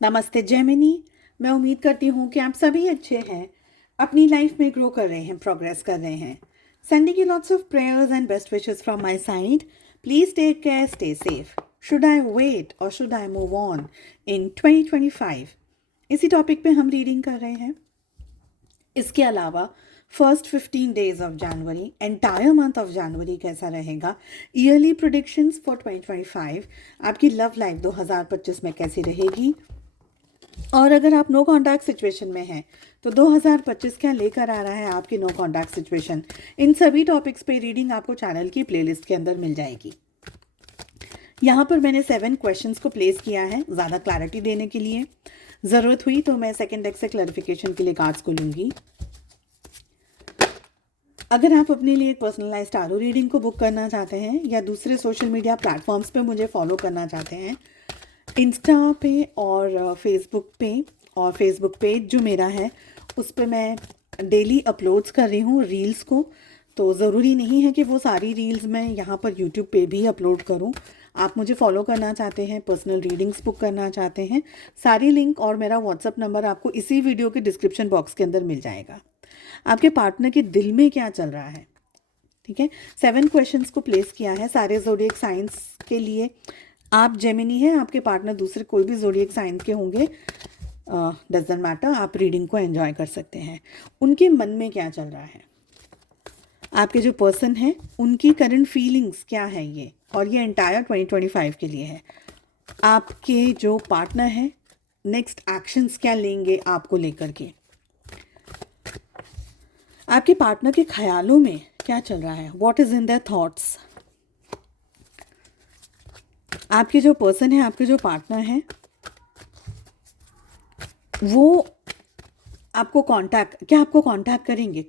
नमस्ते जेमिनी। मैं उम्मीद करती हूँ कि आप सभी अच्छे हैं, अपनी लाइफ में ग्रो कर रहे हैं, प्रोग्रेस कर रहे हैं। Sending you lots of prayers and best wishes from my side. Please take care, stay safe. Should I wait और should I move on in 2025? इसी टॉपिक पे हम रीडिंग कर रहे हैं। इसके अलावा first 15 days of January, entire month of January कैसा रहेगा, ईयरली प्रोडिक्शंस फॉर 2025, आपकी लव लाइफ 2025 में कैसी रहेगी, और अगर आप नो कॉन्टैक्ट सिचुएशन में हैं तो 2025 क्या लेकर आ रहा है आपकी नो कॉन्टैक्ट सिचुएशन। इन सभी टॉपिक्स पे रीडिंग आपको चैनल की प्लेलिस्ट के अंदर मिल जाएगी। यहाँ पर मैंने 7 क्वेश्चंस को प्लेस किया है ज़्यादा क्लैरिटी देने के लिए। ज़रूरत हुई तो मैं सेकेंड डेक से क्लैरिफिकेशन के लिए कार्ड्स को लूँगी। अगर आप अपने लिए एक पर्सनलाइज्ड टारो रीडिंग को बुक करना चाहते हैं या दूसरे सोशल मीडिया प्लेटफॉर्म्स पे मुझे फॉलो करना चाहते हैं, इंस्टा पे और फेसबुक पेज जो मेरा है उस पर मैं डेली अपलोड्स कर रही हूँ रील्स को। तो ज़रूरी नहीं है कि वो सारी रील्स मैं यहाँ पर यूट्यूब पे भी अपलोड करूँ। आप मुझे फॉलो करना चाहते हैं, पर्सनल रीडिंग्स बुक करना चाहते हैं, सारी लिंक और मेरा व्हाट्सअप नंबर आपको इसी वीडियो के डिस्क्रिप्शन बॉक्स के अंदर मिल जाएगा। आपके पार्टनर के दिल में क्या चल रहा है, ठीक है। 7 क्वेश्चंस को प्लेस किया है सारे ज़ोडिएक साइंस के लिए। आप जेमिनी हैं, आपके पार्टनर दूसरे कोई भी ज़ोडिएक साइंस के होंगे, डजंट मैटर, आप रीडिंग को एंजॉय कर सकते हैं। उनके मन में क्या चल रहा है, आपके जो पर्सन है उनकी करंट फीलिंग्स क्या है ये, और ये एंटायर 2025 के लिए है। आपके जो पार्टनर है नेक्स्ट एक्शंस क्या लेंगे आपको लेकर के, आपके पार्टनर के ख्यालों में क्या चल रहा है, what is in their thoughts. आपके जो पर्सन है, आपके जो पार्टनर है, वो आपको कांटेक्ट करेंगे,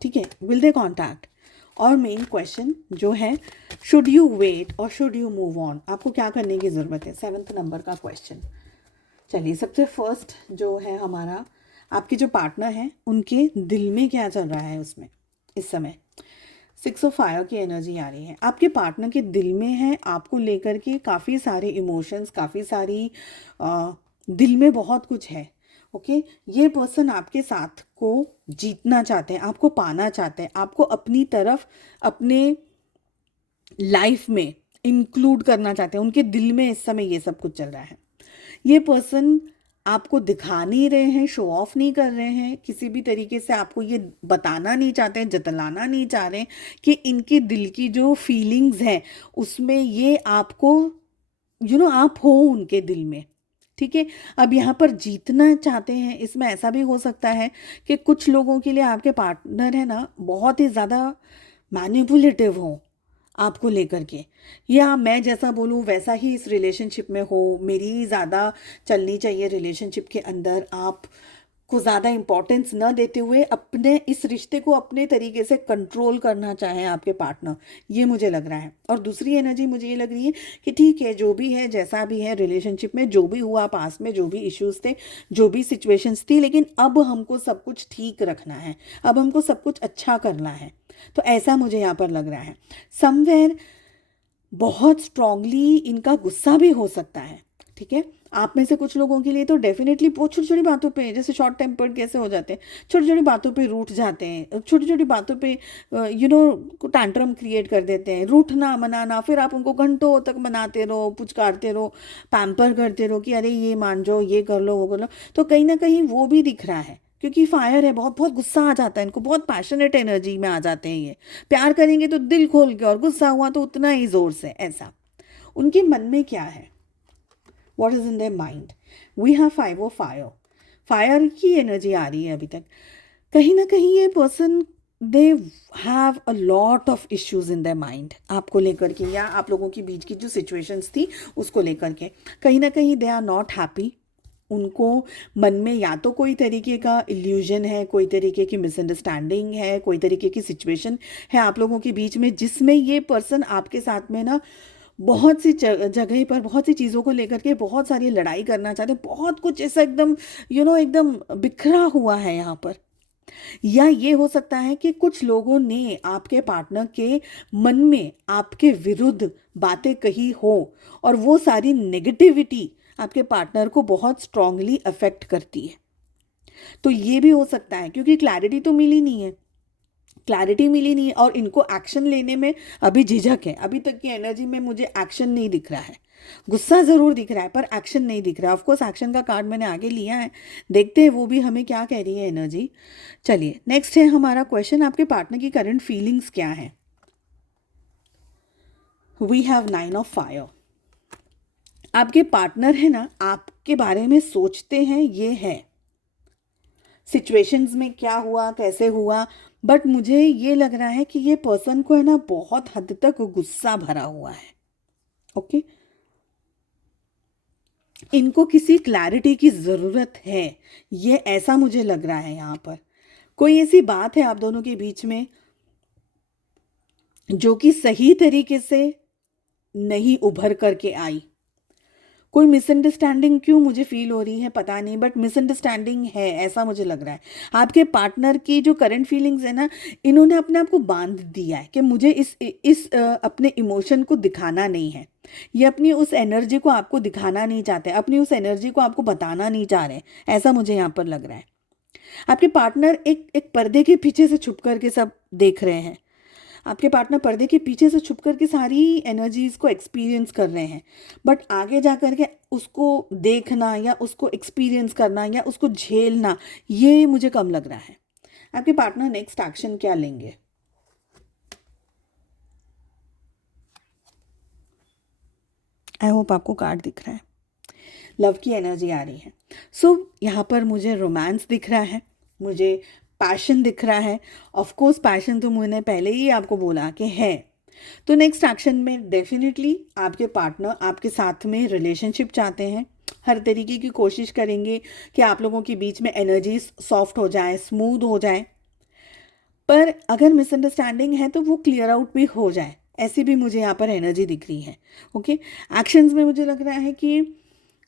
ठीक है, विल दे कांटेक्ट। और मेन क्वेश्चन जो है, शुड यू वेट और शुड यू मूव ऑन, आपको क्या करने की ज़रूरत है, 7th नंबर का क्वेश्चन। चलिए, सबसे फर्स्ट जो है हमारा, आपके जो पार्टनर हैं उनके दिल में क्या चल रहा है उसमें इस समय। 6 ऑफ फायर की एनर्जी आ रही है, आपके पार्टनर के दिल में है आपको लेकर के काफ़ी सारे इमोशंस, काफ़ी सारी दिल में बहुत कुछ है। ओके, ये पर्सन आपके साथ को जीतना चाहते हैं, आपको पाना चाहते हैं, आपको अपनी तरफ अपने लाइफ में इंक्लूड करना चाहते हैं। उनके दिल में इस समय ये सब कुछ चल रहा है। ये पर्सन आपको दिखा नहीं रहे हैं, शो ऑफ नहीं कर रहे हैं, किसी भी तरीके से आपको ये बताना नहीं चाहते हैं, जतलाना नहीं चाह रहे हैं कि इनके दिल की जो फीलिंग्स हैं उसमें ये आपको आप हो उनके दिल में, ठीक है। अब यहाँ पर जीतना चाहते हैं, इसमें ऐसा भी हो सकता है कि कुछ लोगों के लिए आपके पार्टनर है ना बहुत ही ज़्यादा मैनिपुलेटिव हो आपको लेकर के, या मैं जैसा बोलूँ वैसा ही इस रिलेशनशिप में हो, मेरी ज़्यादा चलनी चाहिए रिलेशनशिप के अंदर, आप को ज़्यादा इम्पोर्टेंस न देते हुए अपने इस रिश्ते को अपने तरीके से कंट्रोल करना चाहें आपके पार्टनर, ये मुझे लग रहा है। और दूसरी एनर्जी मुझे ये लग रही है कि ठीक है, जो भी है जैसा भी है रिलेशनशिप में, जो भी हुआ पास में, जो भी इश्यूज थे, जो भी सिचुएशंस थी, लेकिन अब हमको सब कुछ ठीक रखना है, अब हमको सब कुछ अच्छा करना है। तो ऐसा मुझे यहाँ पर लग रहा है। समवेयर बहुत स्ट्रांगली इनका गुस्सा भी हो सकता है, ठीक है। आप में से कुछ लोगों के लिए तो डेफिनेटली बहुत छोटी छोटी बातों पे, जैसे शॉर्ट टेम्पर्ड कैसे हो जाते हैं, छोटी छोटी बातों पे रूठ जाते हैं, छोटी छोटी बातों पे टैंट्रम क्रिएट कर देते हैं, रूठना मनाना, फिर आप उनको घंटों तक मनाते रहो, पुचकारते रहो, पैम्पर करते रहो कि अरे ये मान जाओ, ये कर लो, वो कर लो। तो कहीं ना कहीं वो भी दिख रहा है, क्योंकि फायर है, बहुत बहुत गुस्सा आ जाता है इनको, बहुत पैशनेट एनर्जी में आ जाते हैं ये। प्यार करेंगे तो दिल खोल के, और गुस्सा हुआ तो उतना ही जोर से, ऐसा। उनके मन में क्या है, what is in their mind. We have 5 of fire, fire की एनर्जी आ रही है अभी तक। कहीं ना कहीं ये person they have a lot of issues in their mind आपको लेकर के, या आप लोगों के बीच की जो सिचुएशंस थी उसको लेकर के। कहीं ना कहीं दे आर नॉट हैप्पी। उनको मन में या तो कोई तरीके का इल्यूजन है, कोई तरीके की मिसअंडरस्टैंडिंग है, कोई तरीके की सिचुएशन है आप लोगों के बीच में, जिसमें ये पर्सन आपके साथ में ना बहुत सी जगह पर बहुत सी चीज़ों को लेकर के बहुत सारी लड़ाई करना चाहते हैं, बहुत कुछ ऐसा एकदम एकदम बिखरा हुआ है यहाँ पर। या ये हो सकता है कि कुछ लोगों ने आपके पार्टनर के मन में आपके विरुद्ध बातें कही हो, और वो सारी नेगेटिविटी आपके पार्टनर को बहुत स्ट्रांगली अफेक्ट करती है। तो ये भी हो सकता है, क्योंकि क्लैरिटी तो मिली नहीं है, क्लैरिटी मिली नहीं है और इनको एक्शन लेने में अभी झिझक है। अभी तक की एनर्जी में मुझे एक्शन नहीं दिख रहा है, गुस्सा ज़रूर दिख रहा है पर एक्शन नहीं दिख रहा है। ऑफकोर्स एक्शन का कार्ड मैंने आगे लिया है, देखते हैं वो भी हमें क्या कह रही है एनर्जी। चलिए नेक्स्ट है हमारा क्वेश्चन, आपके पार्टनर की करंट फीलिंग्स क्या है। We have 9 of fire. आपके पार्टनर है ना, आपके बारे में सोचते हैं, ये है सिचुएशंस में क्या हुआ कैसे हुआ, बट मुझे ये लग रहा है कि ये पर्सन को है ना बहुत हद तक गुस्सा भरा हुआ है। ओके, इनको किसी क्लैरिटी की ज़रूरत है, ये ऐसा मुझे लग रहा है। यहाँ पर कोई ऐसी बात है आप दोनों के बीच में जो कि सही तरीके से नहीं उभर करके आई। कोई मिसअंडरस्टैंडिंग क्यों मुझे फील हो रही है पता नहीं, बट मिसअंडरस्टैंडिंग है ऐसा मुझे लग रहा है। आपके पार्टनर की जो करंट फीलिंग्स है ना, इन्होंने अपने आप को बांध दिया है कि मुझे इस अपने इमोशन को दिखाना नहीं है। ये अपनी उस एनर्जी को आपको दिखाना नहीं चाहते, अपनी उस एनर्जी को आपको बताना नहीं चाह रहे, ऐसा मुझे यहाँ पर लग रहा है। आपके पार्टनर एक एक पर्दे के पीछे से छुप करके सब देख रहे हैं। आपके पार्टनर पर्दे के पीछे से छुप करके सारी एनर्जीज को एक्सपीरियंस कर रहे हैं, बट आगे जा कर के उसको देखना या उसको एक्सपीरियंस करना या उसको झेलना, ये मुझे कम लग रहा है। आपके पार्टनर नेक्स्ट एक्शन क्या लेंगे। आई होप आपको कार्ड दिख रहा है, लव की एनर्जी आ रही है। सो यहाँ पर मुझे रोमांस दिख रहा है, मुझे पैशन दिख रहा है। ऑफ कोर्स पैशन तो मैंने पहले ही आपको बोला कि है। तो नेक्स्ट एक्शन में डेफिनेटली आपके पार्टनर आपके साथ में रिलेशनशिप चाहते हैं, हर तरीके की कोशिश करेंगे कि आप लोगों के बीच में एनर्जी सॉफ्ट हो जाए, स्मूथ हो जाए, पर अगर मिसअंडरस्टैंडिंग है तो वो क्लियर आउट भी हो जाए, ऐसी भी मुझे यहाँ पर एनर्जी दिख रही है। ओके, एक्शंस में मुझे लग रहा है कि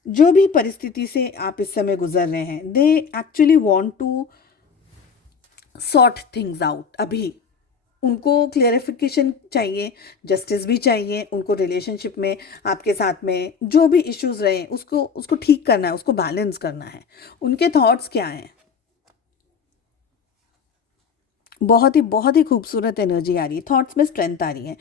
जो भी परिस्थिति से आप इस समय गुजर रहे हैं, they actually want to sort things out. अभी उनको क्लेरिफिकेशन चाहिए, जस्टिस भी चाहिए उनको, रिलेशनशिप में आपके साथ में जो भी इश्यूज रहे उसको उसको ठीक करना है, उसको बैलेंस करना है। उनके थॉट्स क्या हैं, बहुत ही खूबसूरत एनर्जी आ रही है, थॉट्स में स्ट्रेंथ आ रही है।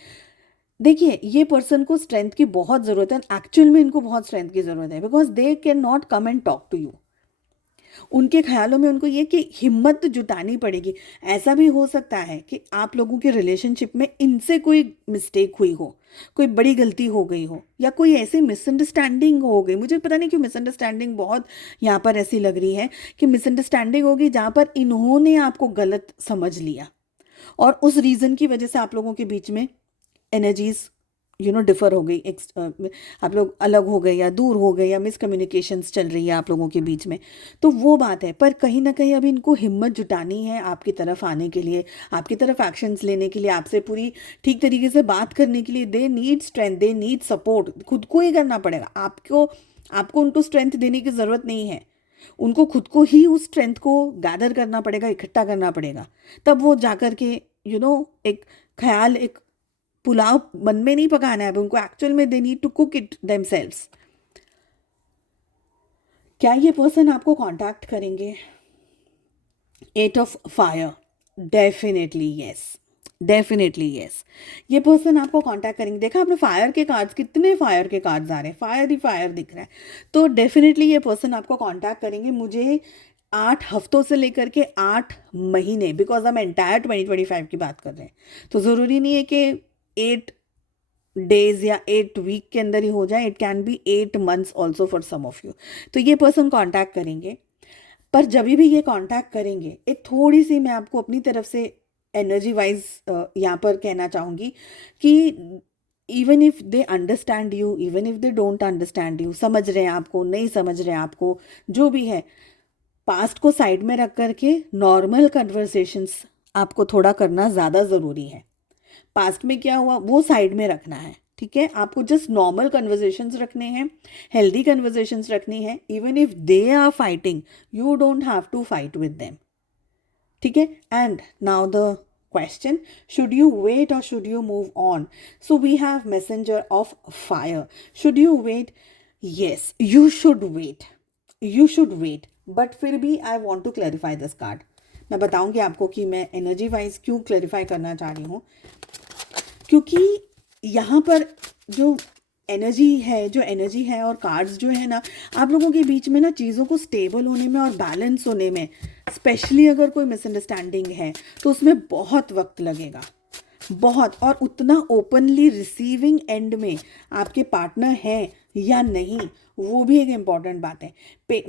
देखिए ये पर्सन को स्ट्रेंथ की बहुत ज़रूरत है, एक्चुअल में इनको बहुत स्ट्रेंथ की ज़रूरत है, because they can not come and talk to you. उनके ख्यालों में उनको ये कि हिम्मत जुटानी पड़ेगी। ऐसा भी हो सकता है कि आप लोगों के रिलेशनशिप में इनसे कोई मिस्टेक हुई हो, कोई बड़ी गलती हो गई हो, या कोई ऐसी मिसअंडरस्टैंडिंग हो गई। मुझे पता नहीं क्यों मिसअंडरस्टैंडिंग बहुत यहाँ पर ऐसी लग रही है कि मिसअंडरस्टैंडिंग होगी जहाँ पर इन्होंने आपको गलत समझ लिया और उस रीज़न की वजह से आप लोगों के बीच में एनर्जीज डिफर हो गई, आप लोग अलग हो गए या दूर हो गए या मिसकम्युनिकेशंस चल रही है आप लोगों के बीच में। तो वो बात है, पर कहीं ना कहीं अभी इनको हिम्मत जुटानी है आपकी तरफ आने के लिए, आपकी तरफ एक्शंस लेने के लिए, आपसे पूरी ठीक तरीके से बात करने के लिए। They need strength, they need support, खुद को ही करना पड़ेगा। आपको उनको स्ट्रेंथ देने की ज़रूरत नहीं है, उनको खुद को ही उस स्ट्रेंथ को गैदर करना पड़ेगा, इकट्ठा करना पड़ेगा, तब वो जाकर के एक ख्याल, एक पुलाव मन में नहीं पकाना है, उनको एक्चुअल में they need to cook it themselves. क्या ये पर्सन आपको कांटेक्ट करेंगे। 8 of fire, definitely yes, definitely yes, ये पर्सन आपको कांटेक्ट करेंगे। देखा आपने फायर के कार्ड्स, कितने फायर के कार्ड्स आ रहे हैं, फायर ही फायर दिख रहा है। तो डेफिनेटली ये पर्सन आपको कांटेक्ट करेंगे। मुझे 8 हफ्तों से लेकर के 8 महीने, बिकॉज हम एंटायर 2025 की बात कर रहे हैं, तो ज़रूरी नहीं है कि 8 डेज या 8 वीक के अंदर ही हो जाए, it can be 8 months also for some of you. तो ये पर्सन कांटेक्ट करेंगे, पर जब भी ये कांटेक्ट करेंगे, एक थोड़ी सी मैं आपको अपनी तरफ से एनर्जी वाइज यहाँ पर कहना चाहूँगी कि even if they understand you, even if they don't understand you, समझ रहे हैं आपको, नहीं समझ रहे हैं आपको, जो भी है, पास्ट को साइड में रख करके नॉर्मल कन्वर्सेशंस आपको थोड़ा करना ज़्यादा ज़रूरी है। पास्ट में क्या हुआ वो साइड में रखना है, ठीक है। आपको जस्ट नॉर्मल कन्वर्सेशंस रखने हैं, हेल्दी कन्वर्सेशंस रखनी है। Even if they are fighting, you don't have to fight with them, ठीक है। And now the question, should you wait or should you move on? So we have messenger of fire, should you wait? Yes, you should wait, but फिर भी I want to clarify this card. मैं बताऊंगी आपको कि मैं energy wise क्यों clarify करना चाह रही हूँ. क्योंकि यहाँ पर जो एनर्जी है और कार्ड्स जो है ना, आप लोगों के बीच में ना चीज़ों को स्टेबल होने में और बैलेंस होने में, स्पेशली अगर कोई मिसअंडरस्टैंडिंग है तो उसमें बहुत वक्त लगेगा, बहुत. और उतना ओपनली रिसीविंग एंड में आपके पार्टनर हैं या नहीं, वो भी एक इम्पॉर्टेंट बात है.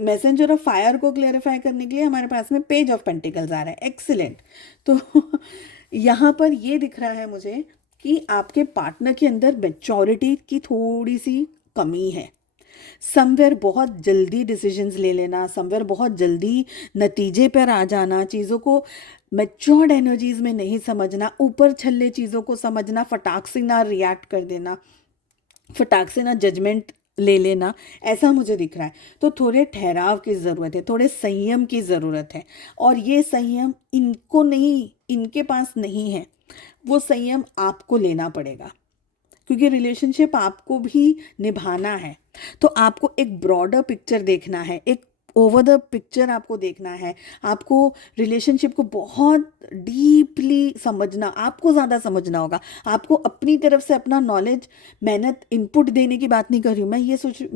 मैसेंजर ऑफ फायर को क्लेरिफाई करने के लिए हमारे पास में पेज ऑफ पेंटिकल्स आ रहा है. एक्सीलेंट. तो यहाँ पर ये दिख रहा है मुझे कि आपके पार्टनर के अंदर मैच्योरिटी की थोड़ी सी कमी है. समवेयर बहुत जल्दी डिसीजंस ले लेना, समवेयर बहुत जल्दी नतीजे पर आ जाना, चीज़ों को मैच्योर्ड एनर्जीज में नहीं समझना, ऊपर छल्ले चीज़ों को समझना, फटाक से ना रिएक्ट कर देना, फटाक से ना जजमेंट ले लेना, ऐसा मुझे दिख रहा है. तो थोड़े ठहराव की ज़रूरत है, थोड़े संयम की ज़रूरत है. और ये संयम इनको नहीं, इनके पास नहीं है. वो संयम आपको लेना पड़ेगा, क्योंकि रिलेशनशिप आपको भी निभाना है. तो आपको एक ब्रॉडर पिक्चर देखना है, एक ओवर द पिक्चर आपको देखना है. आपको रिलेशनशिप को बहुत डीपली समझना, आपको ज़्यादा समझना होगा. आपको अपनी तरफ से अपना नॉलेज, मेहनत, इनपुट देने की बात नहीं कर रही हूँ. मैं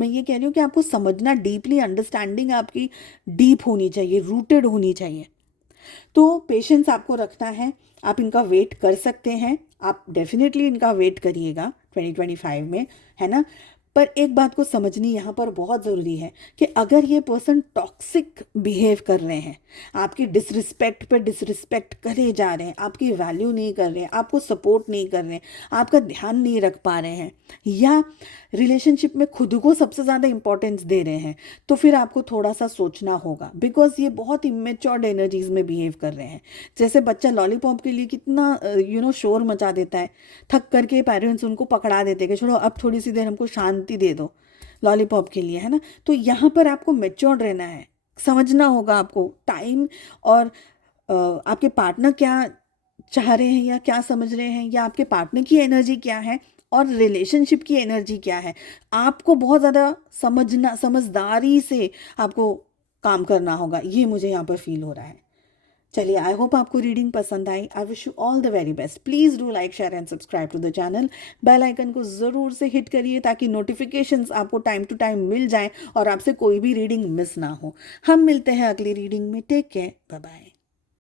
ये कह रही हूँ कि आपको समझना डीपली, अंडरस्टैंडिंग आपकी डीप होनी चाहिए, रूटेड होनी चाहिए. तो पेशेंस आपको रखना है. आप इनका वेट कर सकते हैं, आप डेफिनेटली इनका वेट करिएगा 2025 में, है ना. पर एक बात को समझनी यहाँ पर बहुत ज़रूरी है कि अगर ये पर्सन टॉक्सिक बिहेव कर रहे हैं, आपकी डिसरिस्पेक्ट पर डिसरिस्पेक्ट करे जा रहे हैं, आपकी वैल्यू नहीं कर रहे हैं, आपको सपोर्ट नहीं कर रहे हैं, आपका ध्यान नहीं रख पा रहे हैं, या रिलेशनशिप में खुद को सबसे ज़्यादा इंपॉर्टेंस दे रहे हैं, तो फिर आपको थोड़ा सा सोचना होगा. बिकॉज ये बहुत इमेच्योर्ड एनर्जीज में बिहेव कर रहे हैं. जैसे बच्चा लॉलीपॉप के लिए कितना शोर मचा देता है, थक करके पेरेंट्स उनको पकड़ा देते हैं कि छोड़ो अब थोड़ी सी देर हमको शांति दे दो लॉलीपॉप के लिए, है ना. तो यहाँ पर आपको मैच्योर्ड रहना है, समझना होगा आपको टाइम, और आपके पार्टनर क्या चाह रहे हैं या क्या समझ रहे हैं, या आपके पार्टनर की एनर्जी क्या है और रिलेशनशिप की एनर्जी क्या है. आपको बहुत ज़्यादा समझदारी से आपको काम करना होगा. ये मुझे यहाँ पर फील हो रहा है. चलिए, आई होप आपको रीडिंग पसंद आई. I wish you all the very best. Please do like, share and subscribe to the channel. Bell icon को ज़रूर से हिट करिए ताकि नोटिफिकेशंस आपको टाइम टू टाइम मिल जाएं और आपसे कोई भी रीडिंग मिस ना हो. हम मिलते हैं अगली रीडिंग में. Take care, bye bye.